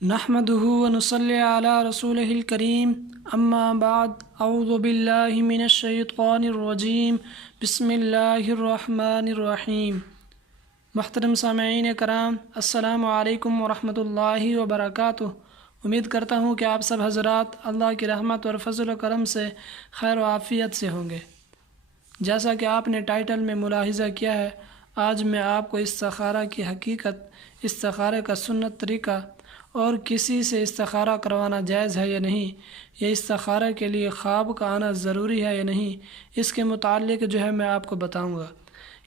نحمده ونصلي على رسوله الكريم اما بعد اعوذ باللہ من الشیطان الرجیم بسم اللہ الرحمن الرحیم۔ محترم سامعین کرام، السلام علیکم ورحمۃ اللہ وبرکاتہ۔ امید کرتا ہوں کہ آپ سب حضرات اللہ کی رحمت اور فضل و کرم سے خیر و عافیت سے ہوں گے۔ جیسا کہ آپ نے ٹائٹل میں ملاحظہ کیا ہے، آج میں آپ کو استخارہ کی حقیقت، استخارے کا سنت طریقہ اور کسی سے استخارہ کروانا جائز ہے یا نہیں، یا استخارہ کے لیے خواب کا آنا ضروری ہے یا نہیں، اس کے متعلق میں آپ کو بتاؤں گا۔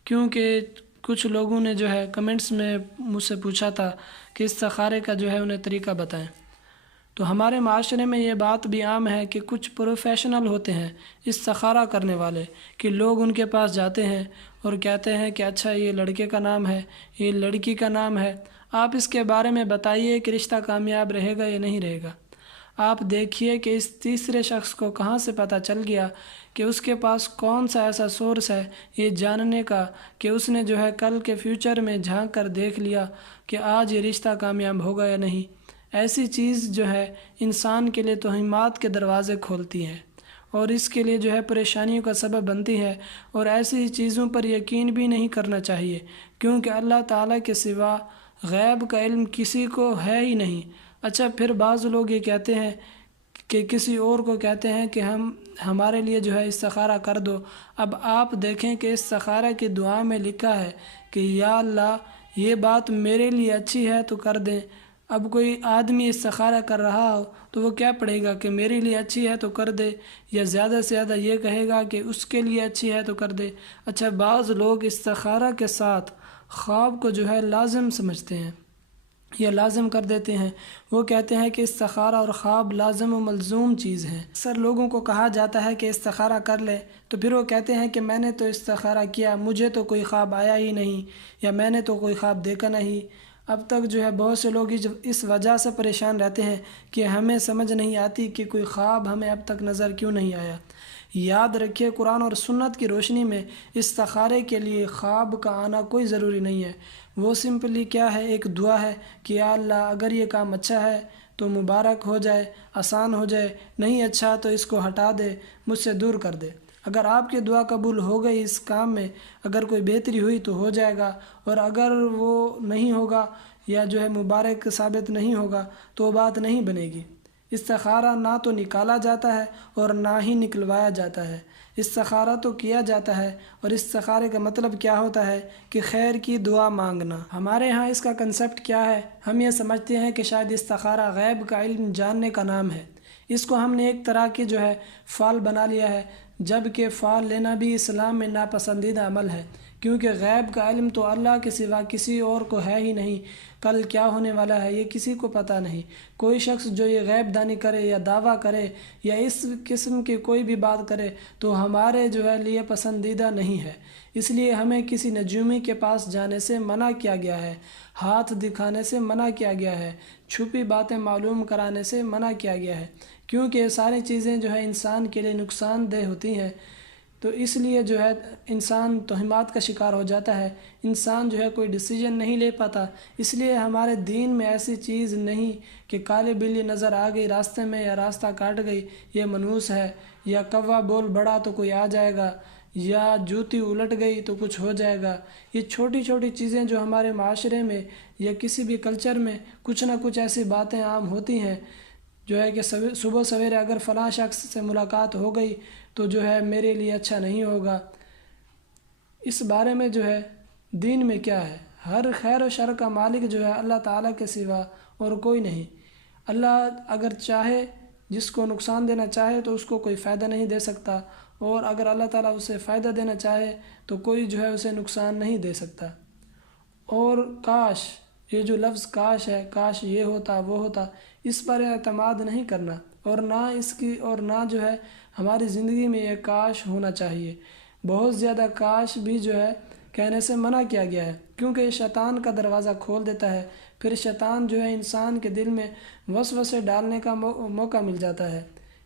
کیونکہ کچھ لوگوں نے کمنٹس میں مجھ سے پوچھا تھا کہ استخارے کا انہیں طریقہ بتائیں۔ تو ہمارے معاشرے میں یہ بات بھی عام ہے کہ کچھ پروفیشنل ہوتے ہیں استخارہ کرنے والے، کہ لوگ ان کے پاس جاتے ہیں اور کہتے ہیں کہ اچھا یہ لڑکے کا نام ہے، یہ لڑکی کا نام ہے، آپ اس کے بارے میں بتائیے کہ رشتہ کامیاب رہے گا یا نہیں رہے گا۔ آپ دیکھیے کہ اس تیسرے شخص کو کہاں سے پتہ چل گیا کہ اس کے پاس کون سا ایسا سورس ہے یہ جاننے کا کہ اس نے کل کے فیوچر میں جھانک کر دیکھ لیا کہ آج یہ رشتہ کامیاب ہوگا یا نہیں۔ ایسی چیز انسان کے لیے توہمات کے دروازے کھولتی ہے اور اس کے لیے پریشانیوں کا سبب بنتی ہے، اور ایسی چیزوں پر یقین بھی نہیں کرنا چاہیے، کیونکہ اللہ تعالیٰ کے سوا غیب کا علم کسی کو ہے ہی نہیں۔ اچھا، پھر بعض لوگ یہ کہتے ہیں کہ کسی اور کو کہتے ہیں کہ ہمارے لیے استخارہ کر دو۔ اب آپ دیکھیں کہ استخارہ کی دعا میں لکھا ہے کہ یا اللہ یہ بات میرے لیے اچھی ہے تو کر دیں۔ اب کوئی آدمی استخارہ کر رہا ہو تو وہ کیا پڑھے گا کہ میرے لیے اچھی ہے تو کر دے، یا زیادہ سے زیادہ یہ کہے گا کہ اس کے لیے اچھی ہے تو کر دے۔ اچھا، بعض لوگ استخارہ کے ساتھ خواب کو لازم سمجھتے ہیں یا لازم کر دیتے ہیں۔ وہ کہتے ہیں کہ استخارہ اور خواب لازم و ملزوم چیز ہیں۔ اکثر لوگوں کو کہا جاتا ہے کہ استخارہ کر لے تو پھر وہ کہتے ہیں کہ میں نے تو استخارہ کیا، مجھے تو کوئی خواب آیا ہی نہیں، یا میں نے تو کوئی خواب دیکھا نہیں۔ اب تک بہت سے لوگ اس وجہ سے پریشان رہتے ہیں کہ ہمیں سمجھ نہیں آتی کہ کوئی خواب ہمیں اب تک نظر کیوں نہیں آیا۔ یاد رکھیے، قرآن اور سنت کی روشنی میں استخارے کے لیے خواب کا آنا کوئی ضروری نہیں ہے۔ وہ سمپلی کیا ہے، ایک دعا ہے کہ یا اللہ اگر یہ کام اچھا ہے تو مبارک ہو جائے، آسان ہو جائے، نہیں اچھا تو اس کو ہٹا دے، مجھ سے دور کر دے۔ اگر آپ کی دعا قبول ہو گئی، اس کام میں اگر کوئی بہتری ہوئی تو ہو جائے گا، اور اگر وہ نہیں ہوگا یا مبارک ثابت نہیں ہوگا تو وہ بات نہیں بنے گی۔ استخارہ نہ تو نکالا جاتا ہے اور نہ ہی نکلوایا جاتا ہے، استخارہ تو کیا جاتا ہے۔ اور استخارے کا مطلب کیا ہوتا ہے کہ خیر کی دعا مانگنا۔ ہمارے ہاں اس کا کنسپٹ کیا ہے، ہم یہ سمجھتے ہیں کہ شاید استخارہ غیب کا علم جاننے کا نام ہے۔ اس کو ہم نے ایک طرح کی فعل بنا لیا ہے، جبکہ فعل لینا بھی اسلام میں ناپسندیدہ عمل ہے، کیونکہ غیب کا علم تو اللہ کے سوا کسی اور کو ہے ہی نہیں۔ کل کیا ہونے والا ہے یہ کسی کو پتہ نہیں۔ کوئی شخص جو یہ غیب دانی کرے یا دعویٰ کرے یا اس قسم کی کوئی بھی بات کرے تو ہمارے لیے پسندیدہ نہیں ہے۔ اس لیے ہمیں کسی نجومی کے پاس جانے سے منع کیا گیا ہے، ہاتھ دکھانے سے منع کیا گیا ہے، چھپی باتیں معلوم کرانے سے منع کیا گیا ہے، کیونکہ یہ ساری چیزیں انسان کے لیے نقصان دہ ہوتی ہیں۔ تو اس لیے انسان توہمات کا شکار ہو جاتا ہے، انسان کوئی ڈیسیجن نہیں لے پاتا۔ اس لیے ہمارے دین میں ایسی چیز نہیں کہ کالے بلی نظر آ گئی راستے میں یا راستہ کاٹ گئی یہ منحوس ہے، یا کوا بول بڑا تو کوئی آ جائے گا، یا جوتی الٹ گئی تو کچھ ہو جائے گا۔ یہ چھوٹی چھوٹی چیزیں جو ہمارے معاشرے میں یا کسی بھی کلچر میں کچھ نہ کچھ ایسی باتیں عام ہوتی ہیں کہ صبح سویرے اگر فلاں شخص سے ملاقات ہو گئی تو میرے لیے اچھا نہیں ہوگا۔ اس بارے میں دین میں کیا ہے، ہر خیر و شر کا مالک اللہ تعالیٰ کے سوا اور کوئی نہیں۔ اللہ اگر چاہے جس کو نقصان دینا چاہے تو اس کو کوئی فائدہ نہیں دے سکتا، اور اگر اللہ تعالیٰ اسے فائدہ دینا چاہے تو کوئی اسے نقصان نہیں دے سکتا۔ اور کاش، یہ جو لفظ کاش ہے، کاش یہ ہوتا وہ ہوتا، اس پر اعتماد نہیں کرنا، اور نہ ہماری زندگی میں یہ کاش ہونا چاہیے۔ بہت زیادہ کاش بھی کہنے سے منع کیا گیا ہے، کیونکہ یہ شیطان کا دروازہ کھول دیتا ہے۔ پھر شیطان انسان کے دل میں وسوسے ڈالنے کا موقع مل جاتا ہے،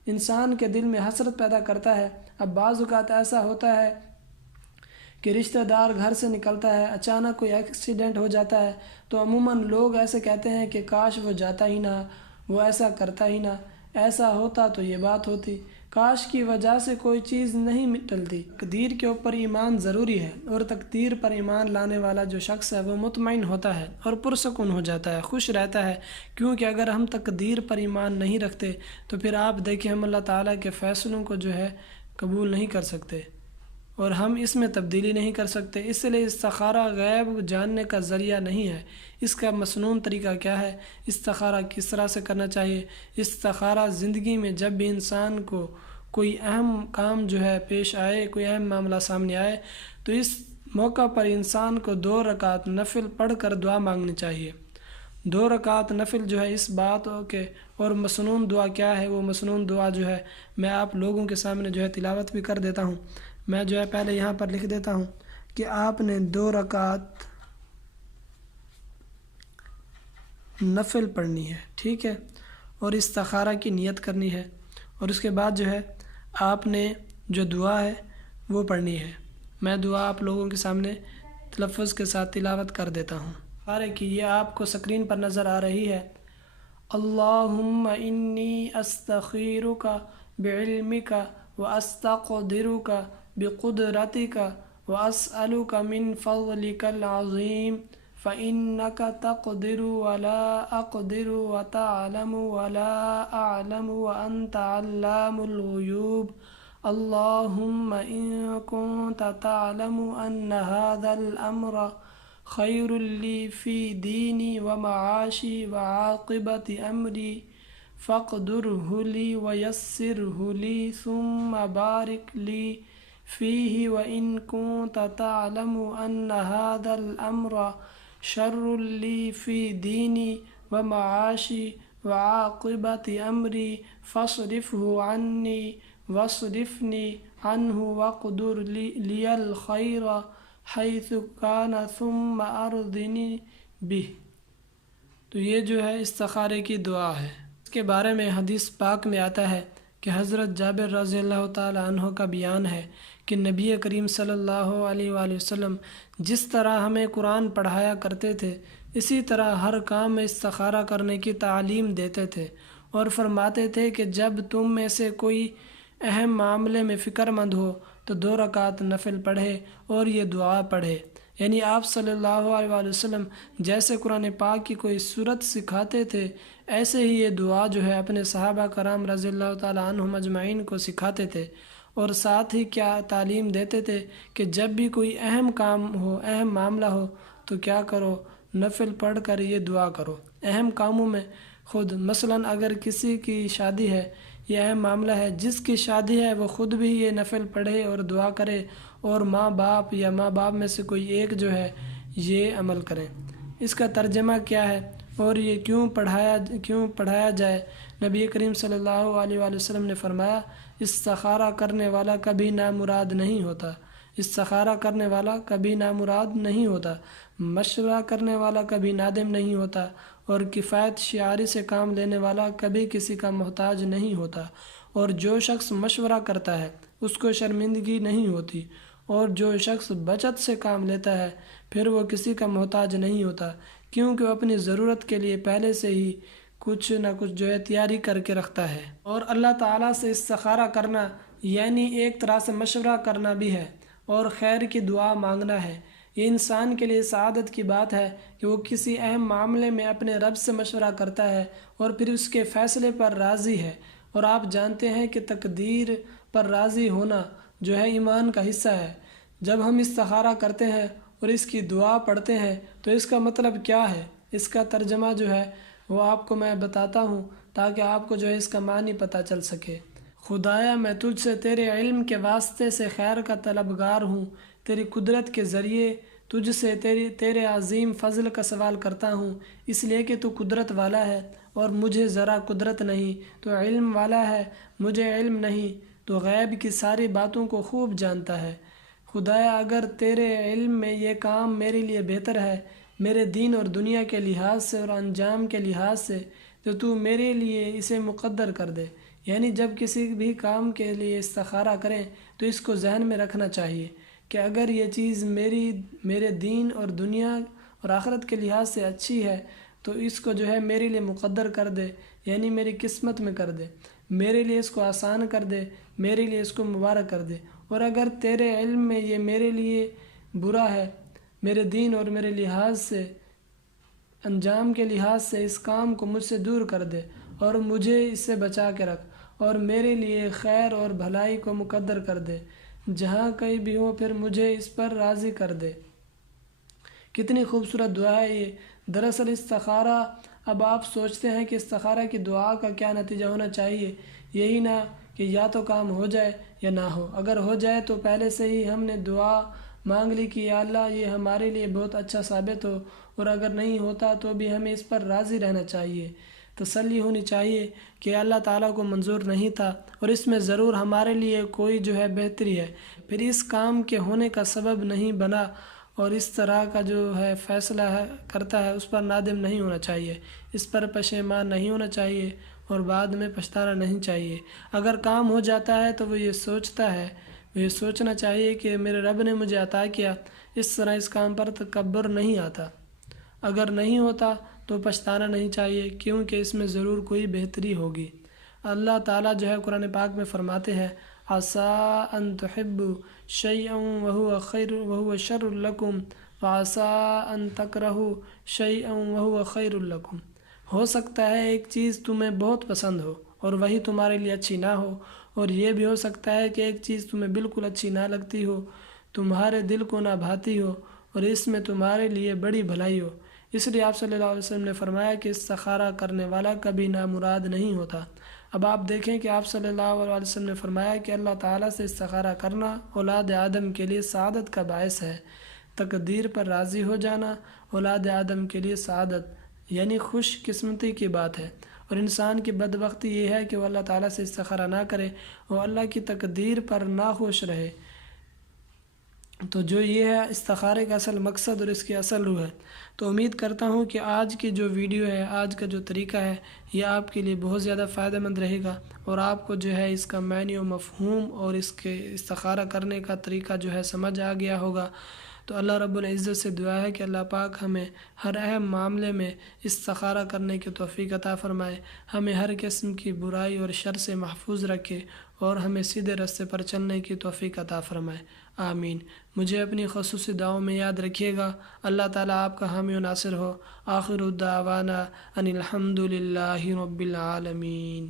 انسان کے دل میں حسرت پیدا کرتا ہے۔ اب بعض اوقات ایسا ہوتا ہے کہ رشتہ دار گھر سے نکلتا ہے، اچانک کوئی ایکسیڈنٹ ہو جاتا ہے تو عموماً لوگ ایسے کہتے ہیں کہ کاش وہ جاتا ہی نہ، وہ ایسا کرتا ہی نہ، ایسا ہوتا تو یہ بات ہوتی۔ کاش کی وجہ سے کوئی چیز نہیں ٹلتی۔ تقدیر کے اوپر ایمان ضروری ہے، اور تقدیر پر ایمان لانے والا جو شخص ہے وہ مطمئن ہوتا ہے اور پرسکون ہو جاتا ہے، خوش رہتا ہے، کیونکہ اگر ہم تقدیر پر ایمان نہیں رکھتے تو پھر آپ دیکھیں ہم اللہ تعالیٰ کے فیصلوں کو جو ہے قبول نہیں کر سکتے اور ہم اس میں تبدیلی نہیں کر سکتے۔ اس لیے استخارہ غیب جاننے کا ذریعہ نہیں ہے۔ اس کا مسنون طریقہ کیا ہے؟ استخارہ کس طرح سے کرنا چاہیے؟ استخارہ زندگی میں جب بھی انسان کو کوئی اہم کام جو ہے پیش آئے، کوئی اہم معاملہ سامنے آئے، تو اس موقع پر انسان کو 2 رکعت نفل پڑھ کر دعا مانگنی چاہیے۔ 2 رکعت نفل جو ہے اس بات کے، اور مسنون دعا کیا ہے؟ وہ مسنون دعا جو ہے میں آپ لوگوں کے سامنے جو ہے تلاوت بھی کر دیتا ہوں۔ میں جو ہے پہلے یہاں پر لکھ دیتا ہوں کہ آپ نے 2 رکعت نفل پڑھنی ہے، ٹھیک ہے، اور استخارہ کی نیت کرنی ہے، اور اس کے بعد جو ہے آپ نے جو دعا ہے وہ پڑھنی ہے۔ میں دعا آپ لوگوں کے سامنے تلفظ کے ساتھ تلاوت کر دیتا ہوں۔ کہ یہ آپ کو سکرین پر نظر آ رہی ہے۔ اللہم انی استخیرک بعلمک واستقدرک بقدرتک واسألک من فضلک العظیم فإنک تقدر ولا اقدر وتعلم ولا اعلم وانت علام الغیوب اللہم ان کنت تعلم ان هذا الامر خیر لی فی دینی ومعاشی وعاقبت امری فاقدرہ لی ویسرہ لی ثم بارک لی فیہ وإن کنت تعلم ان هذا الامر شر لی فی دینی ومعاشی وعاقبت امری فاصرفہ عنی واصرفنی عنہ واقدر لی الخیر حیث کان ثم ارضنی بہ۔ تو یہ جو ہے استخارے کی دعا ہے۔ اس کے بارے میں حدیث پاک میں آتا ہے کہ حضرت جابر رضی اللہ تعالی عنہ کا بیان ہے کہ نبی کریم صلی اللہ علیہ وآلہ وسلم جس طرح ہمیں قرآن پڑھایا کرتے تھے، اسی طرح ہر کام میں استخارہ کرنے کی تعلیم دیتے تھے، اور فرماتے تھے کہ جب تم میں سے کوئی اہم معاملے میں فکر مند ہو تو 2 رکعت نفل پڑھے اور یہ دعا پڑھے۔ یعنی آپ صلی اللہ علیہ وآلہ وسلم جیسے قرآن پاک کی کوئی صورت سکھاتے تھے، ایسے ہی یہ دعا جو ہے اپنے صحابہ کرام رضی اللہ تعالی عنہم اجمعین کو سکھاتے تھے، اور ساتھ ہی کیا تعلیم دیتے تھے کہ جب بھی کوئی اہم کام ہو، اہم معاملہ ہو تو کیا کرو؟ نفل پڑھ کر یہ دعا کرو۔ اہم کاموں میں خود مثلاً اگر کسی کی شادی ہے، یہ اہم معاملہ ہے، جس کی شادی ہے وہ خود بھی یہ نفل پڑھے اور دعا کرے، اور ماں باپ یا ماں باپ میں سے کوئی ایک جو ہے یہ عمل کریں۔ اس کا ترجمہ کیا ہے اور یہ کیوں پڑھایا جائے؟ نبی کریم صلی اللہ علیہ وآلہ وسلم نے فرمایا، استخارہ کرنے والا کبھی نامراد نہیں ہوتا، استخارہ کرنے والا کبھی نامراد نہیں ہوتا، مشورہ کرنے والا کبھی نادم نہیں ہوتا، اور کفایت شعاری سے کام لینے والا کبھی کسی کا محتاج نہیں ہوتا، اور جو شخص مشورہ کرتا ہے اس کو شرمندگی نہیں ہوتی، اور جو شخص بچت سے کام لیتا ہے پھر وہ کسی کا محتاج نہیں ہوتا، کیونکہ وہ اپنی ضرورت کے لیے پہلے سے ہی کچھ نہ کچھ جو ہے تیاری کر کے رکھتا ہے۔ اور اللہ تعالیٰ سے استخارہ کرنا یعنی ایک طرح سے مشورہ کرنا بھی ہے اور خیر کی دعا مانگنا ہے۔ یہ انسان کے لیے سعادت کی بات ہے کہ وہ کسی اہم معاملے میں اپنے رب سے مشورہ کرتا ہے اور پھر اس کے فیصلے پر راضی ہے۔ اور آپ جانتے ہیں کہ تقدیر پر راضی ہونا جو ہے ایمان کا حصہ ہے۔ جب ہم استخارہ کرتے ہیں اور اس کی دعا پڑھتے ہیں تو اس کا مطلب کیا ہے؟ اس کا ترجمہ جو ہے وہ آپ کو میں بتاتا ہوں تاکہ آپ کو جو ہے اس کا معنی پتہ چل سکے۔ خدایا میں تجھ سے تیرے علم کے واسطے سے خیر کا طلبگار ہوں، تیری قدرت کے ذریعے تجھ سے تیرے عظیم فضل کا سوال کرتا ہوں، اس لیے کہ تو قدرت والا ہے اور مجھے ذرا قدرت نہیں، تو علم والا ہے مجھے علم نہیں، تو غیب کی ساری باتوں کو خوب جانتا ہے۔ خدایا اگر تیرے علم میں یہ کام میرے لیے بہتر ہے، میرے دین اور دنیا کے لحاظ سے اور انجام کے لحاظ سے، تو میرے لیے اسے مقدر کر دے۔ یعنی جب کسی بھی کام کے لیے استخارہ کریں تو اس کو ذہن میں رکھنا چاہیے کہ اگر یہ چیز میرے دین اور دنیا اور آخرت کے لحاظ سے اچھی ہے تو اس کو جو ہے میرے لیے مقدر کر دے، یعنی میری قسمت میں کر دے، میرے لیے اس کو آسان کر دے، میرے لیے اس کو مبارک کر دے۔ اور اگر تیرے علم میں یہ میرے لیے برا ہے، میرے دین اور میرے لحاظ سے، انجام کے لحاظ سے اس کام کو مجھ سے دور کر دے اور مجھے اس سے بچا کے رکھ، اور میرے لیے خیر اور بھلائی کو مقدر کر دے، جہاں کہیں بھی ہو پھر مجھے اس پر راضی کر دے۔ کتنی خوبصورت دعا ہے یہ۔ دراصل استخارہ، اب آپ سوچتے ہیں کہ استخارہ کی دعا کا کیا نتیجہ ہونا چاہیے، یہی نہ کہ یا تو کام ہو جائے یا نہ ہو۔ اگر ہو جائے تو پہلے سے ہی ہم نے دعا مانگ لی کہ یا اللہ یہ ہمارے لیے بہت اچھا ثابت ہو، اور اگر نہیں ہوتا تو بھی ہمیں اس پر راضی رہنا چاہیے، تسلی ہونی چاہیے کہ اللہ تعالیٰ کو منظور نہیں تھا اور اس میں ضرور ہمارے لیے کوئی جو ہے بہتری ہے، پھر اس کام کے ہونے کا سبب نہیں بنا، اور اس طرح کا جو ہے فیصلہ کرتا ہے اس پر نادم نہیں ہونا چاہیے، اس پر پشیمان نہیں ہونا چاہیے اور بعد میں پچھتانا نہیں چاہیے۔ اگر کام ہو جاتا ہے تو وہ یہ سوچنا چاہیے کہ میرے رب نے مجھے عطا کیا، اس طرح اس کام پر تکبر نہیں آتا۔ اگر نہیں ہوتا تو پچھتانا نہیں چاہیے، کیونکہ اس میں ضرور کوئی بہتری ہوگی۔ اللہ تعالیٰ جو ہے قرآن پاک میں فرماتے ہیں عَسَىٰ أَن تُحِبُّوا شَيْئًا وَهُوَ شَرٌّ لَكُمْ وَعَسَىٰ أَن تَكْرَهُوا شَيْئًا وَهُوَ خَيْرٌ لَكُمْ۔ ہو سکتا ہے ایک چیز تمہیں بہت پسند ہو اور وہی تمہارے لیے اچھی نہ ہو، اور یہ بھی ہو سکتا ہے کہ ایک چیز تمہیں بالکل اچھی نہ لگتی ہو، تمہارے دل کو نہ بھاتی ہو، اور اس میں تمہارے لیے بڑی بھلائی ہو۔ اس لیے آپ صلی اللہ علیہ وسلم نے فرمایا کہ استخارہ کرنے والا کبھی نامراد نہیں ہوتا۔ اب آپ دیکھیں کہ آپ صلی اللہ علیہ وسلم نے فرمایا کہ اللہ تعالیٰ سے استخارہ کرنا اولاد آدم کے لیے سعادت کا باعث ہے۔ تقدیر پر راضی ہو جانا اولاد آدم کے لیے سعادت یعنی خوش قسمتی کی بات ہے، اور انسان کی بدبختی یہ ہے کہ وہ اللہ تعالیٰ سے استخارہ نہ کرے اور اللہ کی تقدیر پر ناخوش رہے۔ تو جو یہ ہے استخارے کا اصل مقصد اور اس کی اصل روح ہے۔ تو امید کرتا ہوں کہ آج کی جو ویڈیو ہے، آج کا جو طریقہ ہے، یہ آپ کے لیے بہت زیادہ فائدہ مند رہے گا، اور آپ کو جو ہے اس کا معنی و مفہوم اور اس کے استخارہ کرنے کا طریقہ جو ہے سمجھ آ گیا ہوگا۔ تو اللہ رب العزت سے دعا ہے کہ اللہ پاک ہمیں ہر اہم معاملے میں استخارہ کرنے کی توفیق عطا فرمائے، ہمیں ہر قسم کی برائی اور شر سے محفوظ رکھے، اور ہمیں سیدھے راستے پر چلنے کی توفیق عطا فرمائے، آمین۔ مجھے اپنی خصوصی دعاؤں میں یاد رکھیے گا۔ اللہ تعالیٰ آپ کا حامی و ناصر ہو۔ آخر دعوانا ان الحمد للہ رب العالمین۔